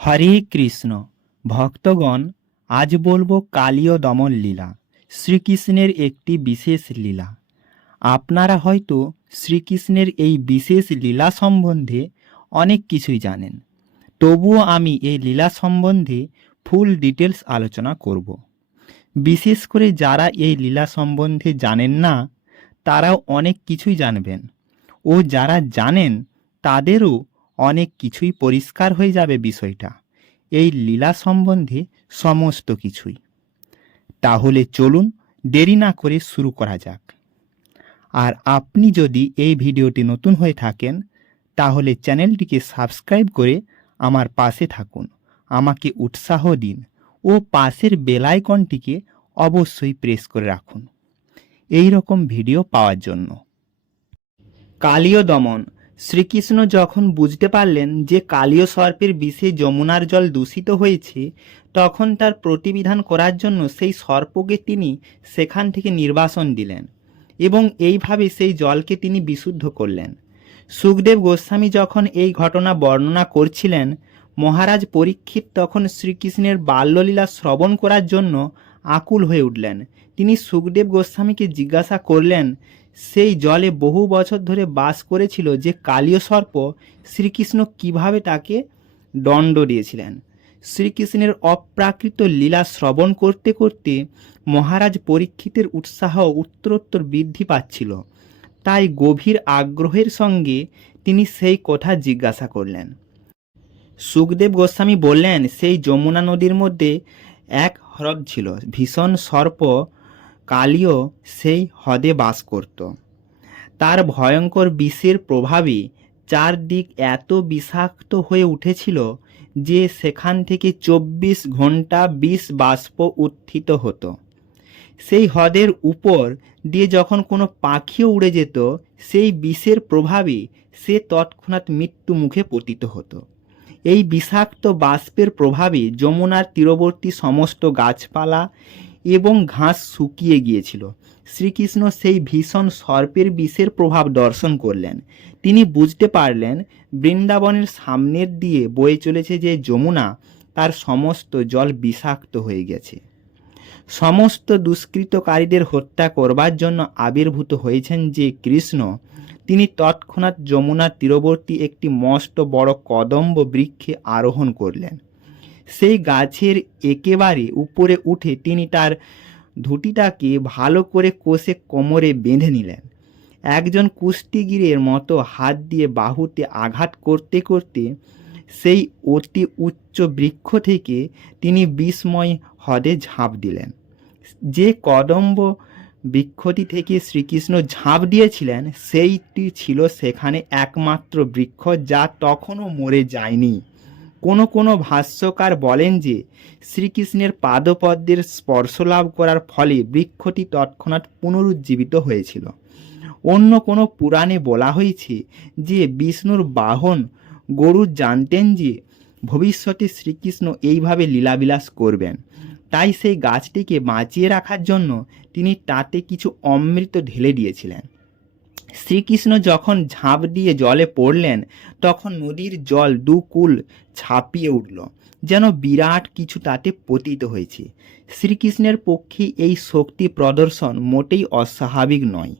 হরে কৃষ্ণ ভক্তগণ, আজ বলবো কালীয় দমন লীলা, শ্রীকৃষ্ণের একটি বিশেষ লীলা। আপনারা হয়তো শ্রীকৃষ্ণের এই বিশেষ লীলা সম্বন্ধে অনেক কিছুই জানেন, তবুও আমি এই লীলা সম্বন্ধে ফুল ডিটেলস আলোচনা করব। বিশেষ করে যারা এই লীলা সম্বন্ধে জানেন না, তারাও অনেক কিছুই জানবেন, ও যারা জানেন তাদেরও অনেক কিছুই পরিষ্কার হয়ে যাবে বিষয়টা, এই লীলা সম্বন্ধে সমস্ত কিছুই। তাহলে চলুন দেরি না করে শুরু করা যাক। আর আপনি যদি এই ভিডিওটি নতুন হয়ে থাকেন, তাহলে চ্যানেলটিকে সাবস্ক্রাইব করে আমার পাশে থাকুন, আমাকে উৎসাহ দিন ও পাশের বেল আইকনটিকে অবশ্যই প্রেস করে রাখুন এই রকম ভিডিও পাওয়ার জন্য। কালীয় দমন। শ্রীকৃষ্ণ যখন বুঝতে পারলেন যে কালীয় সর্পের বিষে যমুনার জল দূষিত হয়েছে, তখন তার প্রতিবিধান করার জন্য সেই সর্পকে তিনি সেখান থেকে নির্বাসন দিলেন এবং এইভাবে সেই জলকে তিনি বিশুদ্ধ করলেন। সুখদেব গোস্বামী যখন এই ঘটনা বর্ণনা করছিলেন, মহারাজ পরীক্ষিত তখন শ্রীকৃষ্ণের বাল্যলীলা শ্রবণ করার জন্য আকুল হয়ে উঠলেন। তিনি সুখদেব গোস্বামীকে জিজ্ঞাসা করলেন, সেই জলে বহু বছর ধরে বাস করেছিল যে কালীয় সর্প, শ্রীকৃষ্ণ কিভাবে তাকে দণ্ড দিয়েছিলেন। শ্রীকৃষ্ণের অপ্রাকৃত লীলা শ্রবণ করতে করতে মহারাজ পরীক্ষিতের উৎসাহ উত্তরোত্তর বৃদ্ধি পাচ্ছিল। তাই গভীর আগ্রহের সঙ্গে তিনি সেই কথা জিজ্ঞাসা করলেন। সুখদেব গোস্বামী বললেন, সেই যমুনা নদীর মধ্যে এক হ্রদ ছিল। ভীষণ সর্প কালীয় সেই হ্রদে বাস করত। তার ভয়ঙ্কর বিষের প্রভাবে চারদিক এত বিষাক্ত হয়ে উঠেছিল যে সেখান থেকে 24 ঘন্টা বিষ বাষ্প উত্থিত হতো। সেই হ্রদের উপর দিয়ে যখন কোনো পাখিও উড়ে যেত, সেই বিষের প্রভাবে সে তৎক্ষণাৎ মৃত্যু মুখে পতিত হতো। এই বিষাক্ত বাষ্পের প্রভাবে যমুনার তীরবর্তী সমস্ত গাছপালা এবং ঘাস শুকিয়ে গিয়েছিল। শ্রীকৃষ্ণ সেই ভীষণ সর্পের বিষের প্রভাব দর্শন করলেন। তিনি বুঝতে পারলেন বৃন্দাবনের সামনের দিয়ে বয়ে চলেছে যে যমুনা, তার সমস্ত জল বিষাক্ত হয়ে গেছে। সমস্ত দুষ্কৃতকারীদের হত্যা করবার জন্য আবির্ভূত হয়েছেন যে কৃষ্ণ, তিনি তৎক্ষণাৎ যমুনার তীরবর্তী একটি মস্ত বড় কদম্ব বৃক্ষে আরোহণ করলেন। সেই গাছের একেবারে উপরে উঠে তিনি তার ধুতিটাকে ভালো করে কষে কোমরে বেঁধে নিলেন। একজন কুস্তিগীরের মতো হাত দিয়ে বাহুতে আঘাত করতে করতে সেই অতি উচ্চ বৃক্ষ থেকে তিনি বিস্ময় হ্রদে ঝাঁপ দিলেন। যে কদম্ব বৃক্ষটি থেকে শ্রীকৃষ্ণ ঝাঁপ দিয়েছিলেন, সেইটি ছিল সেখানে একমাত্র বৃক্ষ যা তখনও মরে যায়নি। কোনো ভাষ্যকার বলেন যে শ্রীকৃষ্ণের পাদপদ্মের স্পর্শ লাভ করার ফলে বৃক্ষটি তৎক্ষণাৎ পুনরুজ্জীবিত হয়েছিল। অন্য কোনো পুরাণে বলা হয়েছে যে বিষ্ণুর বাহন গরু জানতেন যে ভবিষ্যতে শ্রীকৃষ্ণ এইভাবে লীলাবিলাস করবেন, তাই সেই গাছটিকে বাঁচিয়ে রাখার জন্য তিনি তাতে কিছু অমৃত ঢেলে দিয়েছিলেন। শ্রীকৃষ্ণ যখন ঝাঁপ দিয়ে জলে পড়লেন, তখন নদীর জল দুকুল ছাপিয়ে উঠল, যেন বিরাট কিছু তাতে পতিত হয়েছে। শ্রীকৃষ্ণের পক্ষে এই শক্তি প্রদর্শন মোটেই অস্বাভাবিক নয়,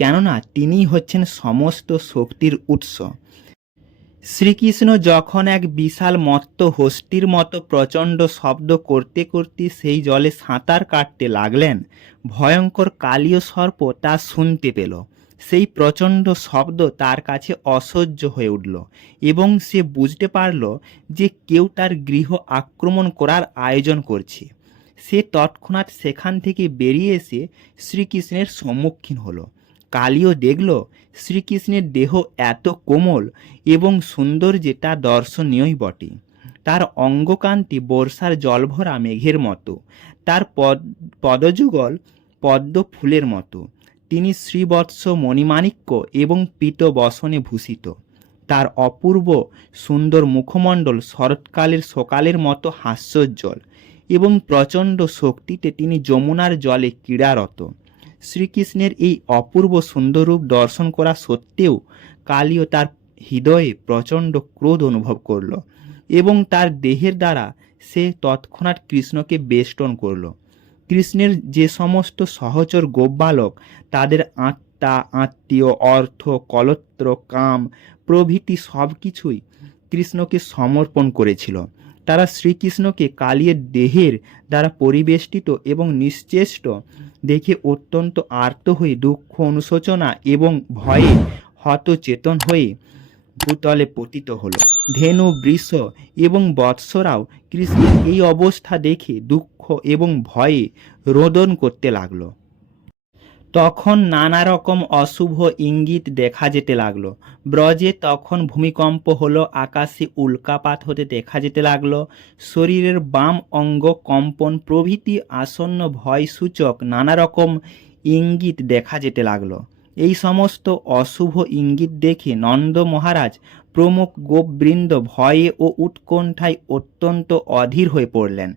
কেননা তিনিই হচ্ছেন সমস্ত শক্তির উৎস। শ্রীকৃষ্ণ যখন এক বিশাল মত্ত হস্তির মতো প্রচণ্ড শব্দ করতে করতে সেই জলে সাঁতার কাটতে লাগলেন, ভয়ঙ্কর কালীয় সর্প তা শুনতে পেল। সেই প্রচণ্ড শব্দ তার কাছে অসহ্য হয়ে উঠল এবং সে বুঝতে পারল যে কেউ তার গৃহ আক্রমণ করার আয়োজন করছে। সে তৎক্ষণাৎ সেখান থেকে বেরিয়ে এসে শ্রীকৃষ্ণের সম্মুখীন হলো। কালীও দেখল শ্রীকৃষ্ণের দেহ এত কোমল এবং সুন্দর যে তা দর্শনীয়ই বটে। তার অঙ্গকান্তি বর্ষার জলভরা মেঘের মতো, তার পদযুগল পদ্ম ফুলের মতো। তিনি শ্রীবৎস মণিমাণিক্য এবং পীত বসনে ভূষিত। তার অপূর্ব সুন্দর মুখমণ্ডল শরৎকালের সকালের মতো হাস্যোজ্জ্বল এবং প্রচণ্ড শক্তিতে তিনি যমুনার জলে ক্রীড়ারত। শ্রীকৃষ্ণের এই অপূর্ব সুন্দর রূপ দর্শন করা সত্ত্বেও কালীও তার হৃদয়ে প্রচণ্ড ক্রোধ অনুভব করল। এবং তার দেহের দ্বারা সে তৎক্ষণাৎ কৃষ্ণকে বেষ্টন করল। কৃষ্ণের যে সমস্ত সহচর গোপবালক তাদের আত্মা, আত্মীয়, অর্থ, কলত্র, কাম প্রভৃতি সব কিছুই কৃষ্ণকে সমর্পণ করেছিল। তারা শ্রীকৃষ্ণকে কালিয়ের দেহের দ্বারা পরিবেষ্টিত এবং নিশ্চেষ্ট দেখে অত্যন্ত আর্ত হয়ে দুঃখ, অনুশোচনা এবং ভয়ে হতচেতন হয়ে ভূতলে পতিত হলো। ধেনু, বৃষ এবং বৎসরাও কৃষ্ণের এই অবস্থা দেখে দুঃখ এবং ভয়ে রোদন করতে লাগলো। তখন নানা রকম অশুভ ইঙ্গিত দেখা যেতে লাগলো। ব্রজে তখন ভূমিকম্প হলো, আকাশে উল্কাপাত হতে দেখা যেতে লাগলো, শরীরের বাম অঙ্গ কম্পন প্রভৃতি আসন্ন ভয়সূচক নানা রকম ইঙ্গিত দেখা যেতে লাগলো। এই সমস্ত অশুভ ইঙ্গিত দেখে নন্দ মহারাজ প্রমুখ গোপবৃন্দ ভয়ে ও উৎকণ্ঠায় অত্যন্ত অধীর হয়ে পড়লেন।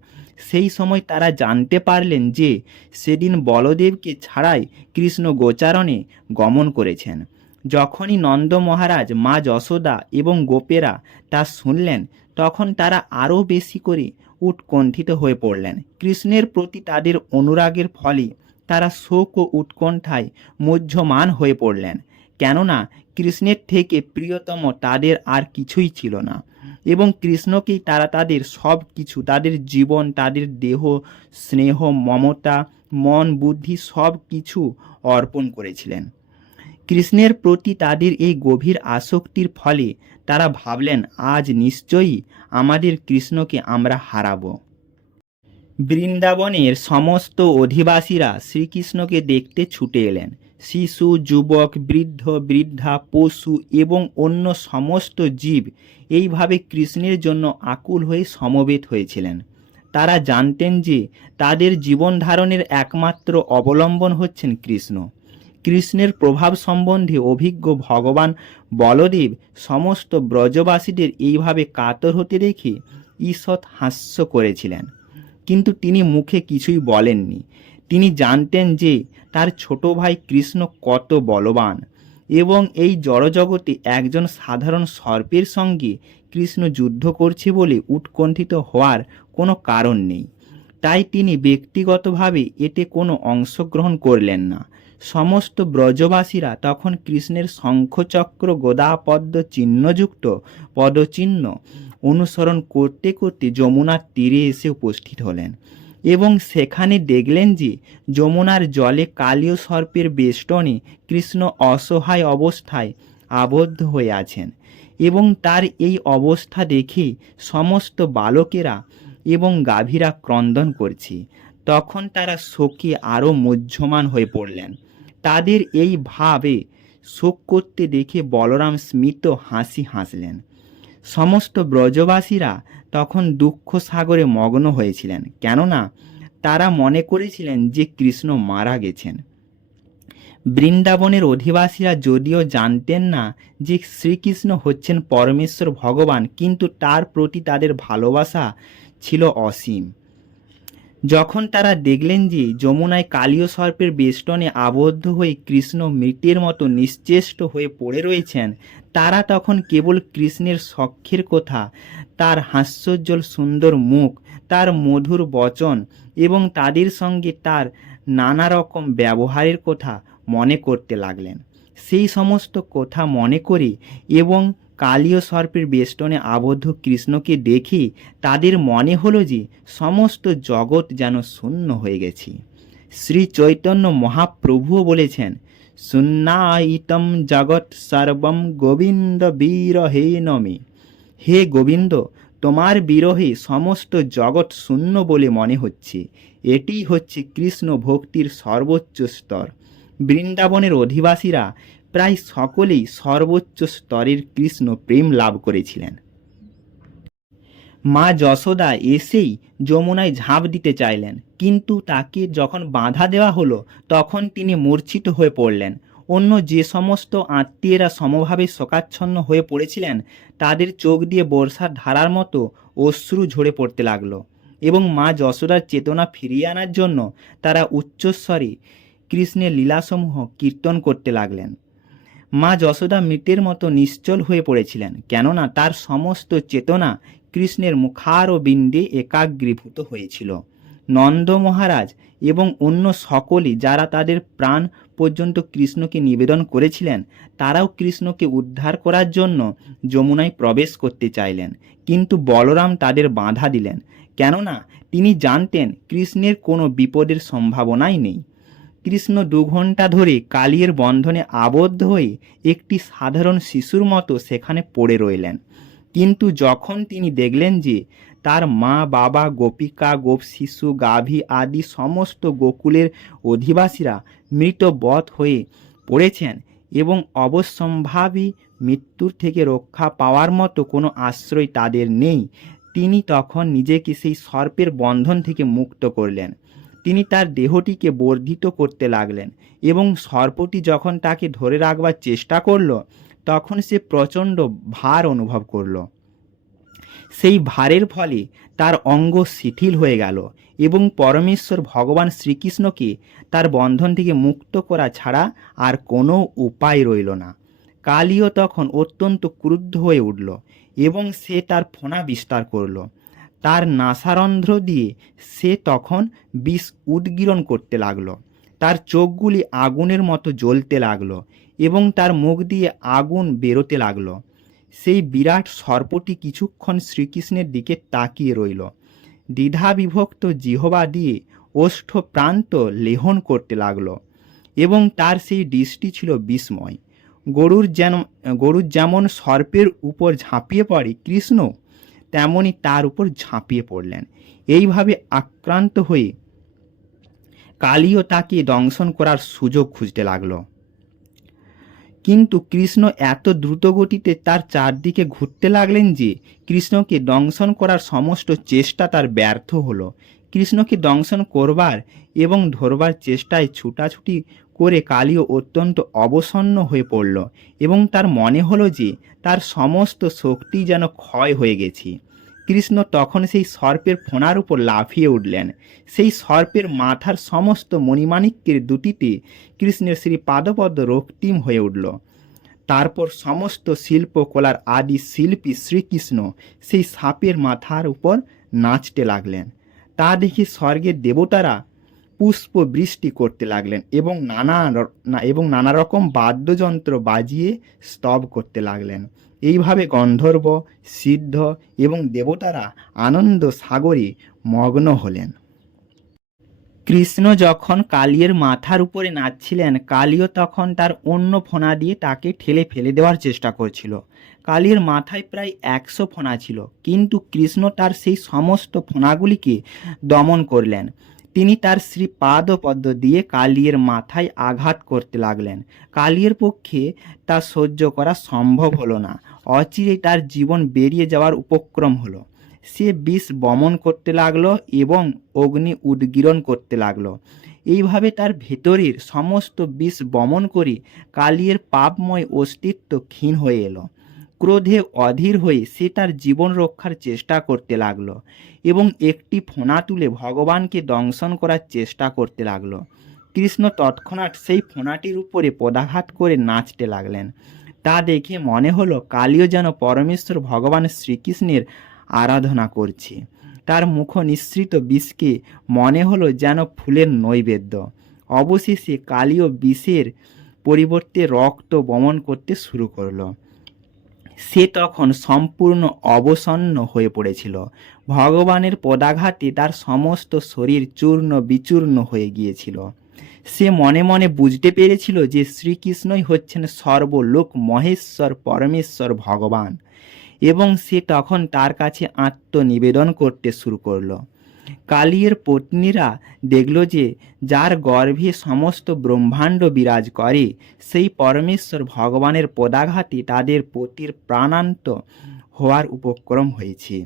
সেই সময় তারা জানতে পারলেন যে সেদিন বলদেবকে ছাড়াই কৃষ্ণ গোচারণে গমন করেছেন। যখনই নন্দ মহারাজ, মা যশোদা এবং গোপেরা তা শুনলেন, তখন তারা আরও বেশি করে উৎকণ্ঠিত হয়ে পড়লেন। কৃষ্ণের প্রতি তাদের অনুরাগের ফলে তারা শোক ও উৎকণ্ঠায় মুহ্যমান হয়ে পড়লেন, কেননা কৃষ্ণের থেকে প্রিয়তম তাদের আর কিছুই ছিল না এবং কৃষ্ণকেই তারা তাদের সব কিছু, তাদের জীবন, তাদের দেহ, স্নেহ, মমতা, মন, বুদ্ধি সব কিছু অর্পণ করেছিলেন। কৃষ্ণের প্রতি তাদের এই গভীর আসক্তির ফলে তারা ভাবলেন, আজ নিশ্চয়ই আমাদের কৃষ্ণকে আমরা হারাবো। বৃন্দাবনের সমস্ত অধিবাসীরা শ্রীকৃষ্ণকে দেখতে ছুটে এলেন। শিশু, যুবক, বৃদ্ধ, বৃদ্ধা, পশু এবং অন্য সমস্ত জীব এইভাবে কৃষ্ণের জন্য আকুল হয়ে সমবেত হয়েছিলেন। তারা জানতেন যে তাদের জীবন ধারণের একমাত্র অবলম্বন হচ্ছেন কৃষ্ণ। কৃষ্ণের প্রভাব সম্বন্ধে অভিজ্ঞ ভগবান বলদেব সমস্ত ব্রজবাসীদের এইভাবে কাতর হতে দেখে ঈষৎ হাস্য করেছিলেন, কিন্তু তিনি মুখে কিছুই বলেননি। তিনি জানতেন যে তার ছোট ভাই কৃষ্ণ কত বলবান এবং এই জড়জগতে একজন সাধারণ সর্পের সঙ্গে কৃষ্ণ যুদ্ধ করছে বলে উৎকণ্ঠিত হওয়ার কোনো কারণ নেই। তাই তিনি ব্যক্তিগতভাবে এতে কোনো অংশগ্রহণ করলেন না। সমস্ত ব্রজবাসীরা তখন কৃষ্ণের শঙ্খচক্র গদাপদ্ম চিহ্নযুক্ত পদচিহ্ন অনুসরণ করতে করতে যমুনার তীরে এসে উপস্থিত হলেন এবং সেখানে দেখলেন যে যমুনার জলে কালীয় সর্পের বেষ্টনে কৃষ্ণ অসহায় অবস্থায় আবদ্ধ হয়ে আছেন এবং তার এই অবস্থা দেখে সমস্ত বালকেরা এবং গাভীরা ক্রন্দন করছে। তখন তারা শোকে আরও মুহ্যমান হয়ে পড়লেন। তাদের এই ভাবে শোক করতে দেখে বলরাম স্মিত হাসি হাসলেন। সমস্ত ব্রজবাসীরা তখন দুঃখ সাগরে মগ্ন হয়েছিলেন, কেননা তারা মনে করেছিলেন যে কৃষ্ণ মারা গেছেন। বৃন্দাবনের অধিবাসীরা যদিও জানতেন না যে শ্রীকৃষ্ণ হচ্ছেন পরমেশ্বর ভগবান, কিন্তু তার প্রতি তাদের ভালোবাসা ছিল অসীম। যখন তারা দেখলেন যে যমুনায় কালীয় সর্পের বেষ্টনে আবদ্ধ হয়ে কৃষ্ণ মৃতের মতো নিশ্চেষ্ট হয়ে পড়ে রয়েছেন, তারা তখন কেবল কৃষ্ণের সখ্যের কথা, তার হাস্যোজ্জ্বল সুন্দর মুখ, তার মধুর বচন এবং তাদের সঙ্গে তার নানা রকম ব্যবহারের কথা মনে করতে লাগলেন। সেই সমস্ত কথা মনে করে এবং কালীয় সর্পের বেষ্টনে আবদ্ধ কৃষ্ণকে দেখে তাদের মনে হলো যে সমস্ত জগৎ যেন শূন্য হয়ে গেছে। শ্রী চৈতন্য মহাপ্রভুও বলেছেন, শূন্যায়িতম জগৎ সর্বম গোবিন্দ বিরহে নমে। হে গোবিন্দ, তোমার বিরহে সমস্ত জগৎ শূন্য বলে মনে হচ্ছে। এটিই হচ্ছে কৃষ্ণ ভক্তির সর্বোচ্চ স্তর। বৃন্দাবনের অধিবাসীরা প্রায় সকলেই সর্বোচ্চ স্তরের কৃষ্ণ প্রেম লাভ করেছিলেন। মা যশোদা এসেই যমুনায় ঝাঁপ দিতে চাইলেন, কিন্তু তাকে যখন বাধা দেওয়া হলো তখন তিনি মূর্ছিত হয়ে পড়লেন। অন্য যে সমস্ত আত্মীয়রা সমভাবে শোকাচ্ছন্ন হয়ে পড়েছিলেন তাদের চোখ দিয়ে বর্ষার ধারার মতো অশ্রু ঝরে পড়তে লাগলো এবং মা যশোদার চেতনা ফিরিয়ে আনার জন্য তারা উচ্চস্বরে কৃষ্ণের লীলাসমূহ কীর্তন করতে লাগলেন। মা যশোদা মৃতের মতো নিশ্চল হয়ে পড়েছিলেন, কেননা তার সমস্ত চেতনা কৃষ্ণের মুখারবিন্দে একাগ্রীভূত হয়েছিল। নন্দ মহারাজ এবং অন্য সকলেই যারা তাদের প্রাণ পর্যন্ত কৃষ্ণকে নিবেদন করেছিলেন, তারাও কৃষ্ণকে উদ্ধার করার জন্য যমুনায় প্রবেশ করতে চাইলেন, কিন্তু বলরাম তাদের বাধা দিলেন, কেননা তিনি জানতেন কৃষ্ণের কোনো বিপদের সম্ভাবনাই নেই। কৃষ্ণ 2 ঘন্টা ধরে কালিয়ের বন্ধনে আবদ্ধ হয়ে একটি সাধারণ শিশুর মতো সেখানে পড়ে রইলেন। কিন্তু যখন তিনি দেখলেন যে তার মা, বাবা, গোপিকা, গোপ শিশু, গাভী আদি সমস্ত গোকুলের অধিবাসীরা মৃতবৎ হয়ে পড়েছেন এবং অবশ্যম্ভাবী মৃত্যুর থেকে রক্ষা পাওয়ার মতো কোনো আশ্রয় তাদের নেই, তিনি তখন নিজেকে সেই সর্পের বন্ধন থেকে মুক্ত করলেন। তিনি তার দেহটিকে বর্ধিত করতে লাগলেন এবং সর্পটি যখন তাকে ধরে রাখবার চেষ্টা করল, তখন সে প্রচণ্ড ভার অনুভব করল। সেই ভারের ফলে তার অঙ্গ শিথিল হয়ে গেল এবং পরমেশ্বর ভগবান শ্রীকৃষ্ণকে তার বন্ধন থেকে মুক্ত করা ছাড়া আর কোনো উপায় রইল না। কালীও তখন অত্যন্ত ক্রুদ্ধ হয়ে উঠল এবং সে তার ফণা বিস্তার করল। তার নাসারন্ধ্র দিয়ে সে তখন বিষ উদগীরণ করতে লাগল। তার চোখগুলি আগুনের মতো জ্বলতে লাগলো এবং তার মুখ দিয়ে আগুন বেরোতে লাগলো। সেই বিরাট সর্পটি কিছুক্ষণ শ্রীকৃষ্ণের দিকে তাকিয়ে রইল। দ্বিধা বিভক্ত জিহ্বা দিয়ে ওষ্ঠ প্রান্ত লেহন করতে লাগলো এবং তার সেই দৃষ্টি ছিল বিস্ময়। গরুর যেমন সর্পের উপর ঝাঁপিয়ে পড়ে কৃষ্ণ, তেমনি তার উপর ঝাঁপিয়ে পড়লেন। এইভাবে আক্রান্ত হয়ে কালীও তাকে দংশন করার সুযোগ খুঁজতে লাগলো। কিন্তু কৃষ্ণ এত দ্রুত গতিতে তার চারদিকে ঘুরতে লাগলেন যে কৃষ্ণকে দংশন করার সমস্ত চেষ্টা তার ব্যর্থ হলো। কৃষ্ণকে দংশন করবার এবং ধরবার চেষ্টায় ছুটাছুটি করে কালীও অত্যন্ত অবসন্ন হয়ে পড়ল এবং তার মনে হলো যে তার সমস্ত শক্তি যেন ক্ষয় হয়ে গেছে। কৃষ্ণ তখন সেই সর্পের ফণার উপর লাফিয়ে উঠলেন। সেই সর্পের মাথার সমস্ত মণিমাণিক্যের দুটিতে কৃষ্ণের শ্রী পাদপদ্ম রক্তিম হয়ে উঠল। তারপর সমস্ত শিল্পকলার আদি শিল্পী শ্রীকৃষ্ণ সেই সাপের মাথার উপর নাচতে লাগলেন। তা দেখে স্বর্গের দেবতারা পুষ্প বৃষ্টি করতে লাগলেন এবং নানা রকম বাদ্যযন্ত্র বাজিয়ে স্তব করতে লাগলেন। এইভাবে গন্ধর্ব, সিদ্ধ এবং দেবতারা আনন্দ সাগরে মগ্ন হলেন। কৃষ্ণ যখন কালীর মাথার উপরে নাচছিলেন, কালীও তখন তার অন্য ফণা দিয়ে তাকে ঠেলে ফেলে দেওয়ার চেষ্টা করছিল। কালীর মাথায় প্রায় 100 ফণা ছিল, কিন্তু কৃষ্ণ তার সেই সমস্ত ফণাগুলিকে দমন করলেন। তিনি তার শ্রীপাদপদ্ম দিয়ে কালীর মাথায় আঘাত করতে লাগলেন। কালীর পক্ষে তা সহ্য করা সম্ভব হলো না। অচিরেই তার জীবন বেরিয়ে যাওয়ার উপক্রম হলো। সে বিষ বমন করতে লাগলো এবং অগ্নি উদগীরণ করতে লাগলো। এইভাবে তার ভেতরের সমস্ত বিষ বমন করে কালীর পাপময় অস্তিত্ব ক্ষীণ হয়ে এলো। ক্রোধে অধীর হয়ে সে তার জীবন রক্ষার চেষ্টা করতে লাগলো এবং একটি ফণা তুলে ভগবানকে দংশন করার চেষ্টা করতে লাগলো। কৃষ্ণ তৎক্ষণাৎ সেই ফণাটির উপরে পদাঘাত করে নাচতে লাগলেন। তা দেখে মনে হলো কালীও যেন পরমেশ্বর ভগবান শ্রীকৃষ্ণের আরাধনা করছে। তার মুখ নিঃসৃত বিষকে মনে হলো যেন ফুলের নৈবেদ্য। অবশেষে কালীও বিষের পরিবর্তে রক্ত বমন করতে শুরু করলো। সে তখন সম্পূর্ণ অবসন্ন হয়ে পড়েছিল। ভগবানের পদাঘাতে তার সমস্ত শরীর চূর্ণ বিচূর্ণ হয়ে গিয়েছিল। সে মনে মনে বুঝতে পেরেছিল যে শ্রীকৃষ্ণই হচ্ছেন সর্বলোক মহেশ্বর পরমেশ্বর ভগবান, এবং সে তখন তার কাছে আত্মনিবেদন করতে শুরু করলো। কালীর পত্নীরা দেখল যে যার গর্ভে সমস্ত ব্রহ্মাণ্ড বিরাজ করে, সেই পরমেশ্বর ভগবানের পদাঘাতে তাদের পতির প্রাণান্ত হওয়ার উপক্রম হয়েছে।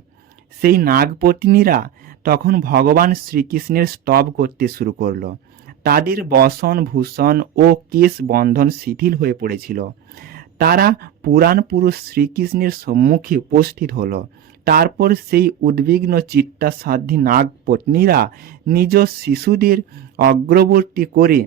সেই নাগপত্নীরা তখন ভগবান শ্রীকৃষ্ণের স্তব করতে শুরু করলো। তাদের বসন ভূষণ ও কেশ বন্ধন শিথিল হয়ে পড়েছিল। তারা পুরাণ পুরুষ শ্রীকৃষ্ণের সম্মুখে উপস্থিত হলো। তারপর সেই উদ্বিগ্ন চিত্তাসাধ্যী নাগপত্নীরা নিজ শিশুদের অগ্রবর্তী করে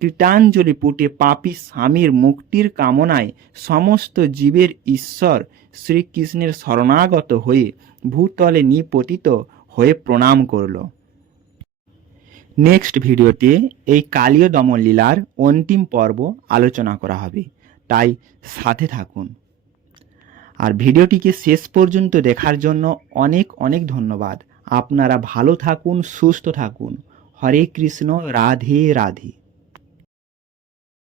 কীটাঞ্জলি পুটে পাপী স্বামীর মুক্তির কামনায় সমস্ত জীবের ঈশ্বর শ্রীকৃষ্ণের শরণাগত হয়ে ভূতলে নিপতিত হয়ে প্রণাম করল। নেক্সট ভিডিওতে এই কালীয় দমন লীলার অন্তিম পর্ব আলোচনা করা হবে, তাই সাথে থাকুন। আর ভিডিওটিকে শেষ পর্যন্ত দেখার জন্য অনেক অনেক ধন্যবাদ। আপনারা ভালো থাকুন, সুস্থ থাকুন। হরে কৃষ্ণ, রাধে রাধে।